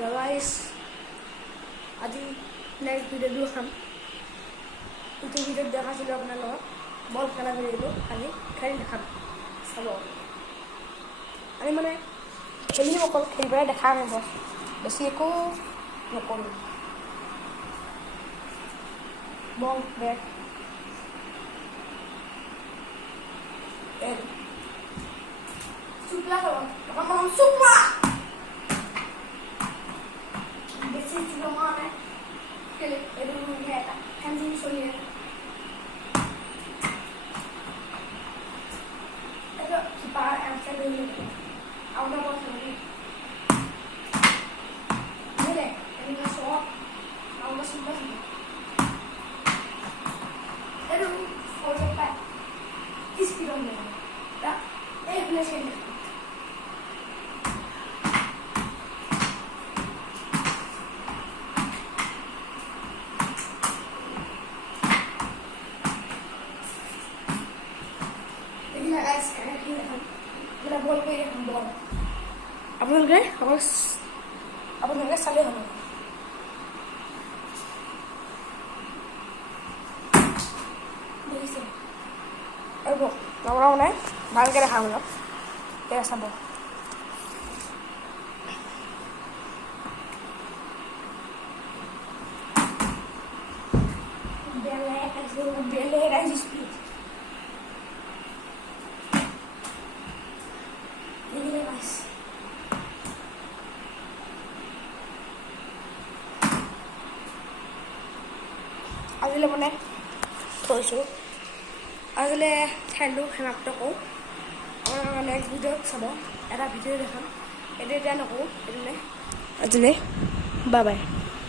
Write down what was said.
hello guys आज next video खाम इटू video देखाइছিলোঁ আপোনাৰ লগত বল খেলা ভিডিঅ'টো খালি খেলি দেখাম চাব আমি মানে খেলিম অকল খেলি পেলাই দেখাম বছ বেছি একো নকৰোঁ বল বেট চুপলা হ'ব অকমান চুপলা বেছি চুপলা মানে খেলে এটো মানে এটা কান্দিন চলি আছে এটা কিপাৰ এনসার দিলে আউট বল খেলি দিলে এটা শট আউট সুপার এটো ফটো পাই স্পিড অন দেয় তা এই প্লে খেলে বল করে বল আপনাদের চালে হলো নবরাও নাই ভালকে দেখাম অলপ এয়া চাব বেলেগ আহিছিল আজিলৈ মানে থৈছোঁ আজিলৈ খেলটো সমাপ্ত কৰোঁ আমাৰ নেক্সট ভিডিঅ'ত চাব এটা ভিডিঅ' দেখাম এইটো এতিয়া নকৰোঁ এইটোলৈ আজিলৈ বাই বাই